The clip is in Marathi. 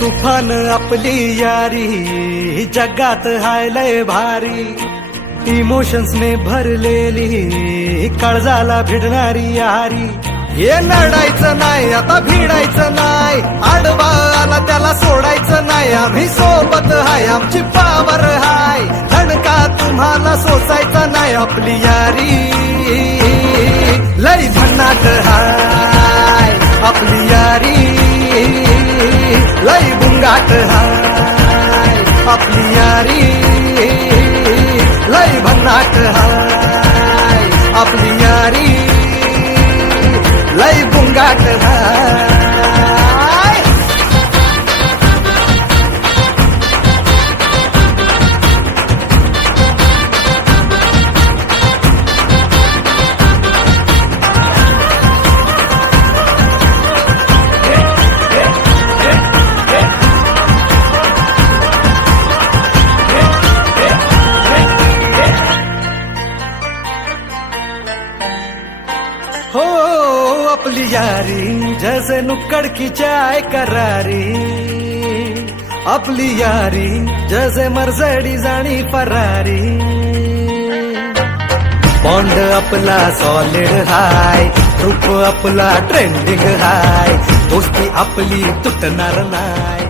तुफान आपली यारी जगात हाय लय भारी, इमोशन्स ने भरलेली काळजाला भिडणारी यारी. हे नडायचं नाही आता भिडायचं नाही, आडवा आला त्याला सोडायचं नाही. आम्ही सोबत हाय आमची पावर हाय, धडका तुम्हाला सोसायचा नाही. आपली यारी लय भन्नाट हाय, आपली यारी लय बुंगाट हाय. आपली यारी लय भन्नाट हाय, आपली यारी लय बुंगाट हाय. हो अपनी यारी जैसे नुक्कड़ की चाय करारी, अपनी यारी जैसे मर्सिडीज आणि फरारी. बॉन्ड आपला सॉलिड हाय, ग्रुप आपला ट्रेंडिंग हाय, दोस्ती आपली तुटणार नाही.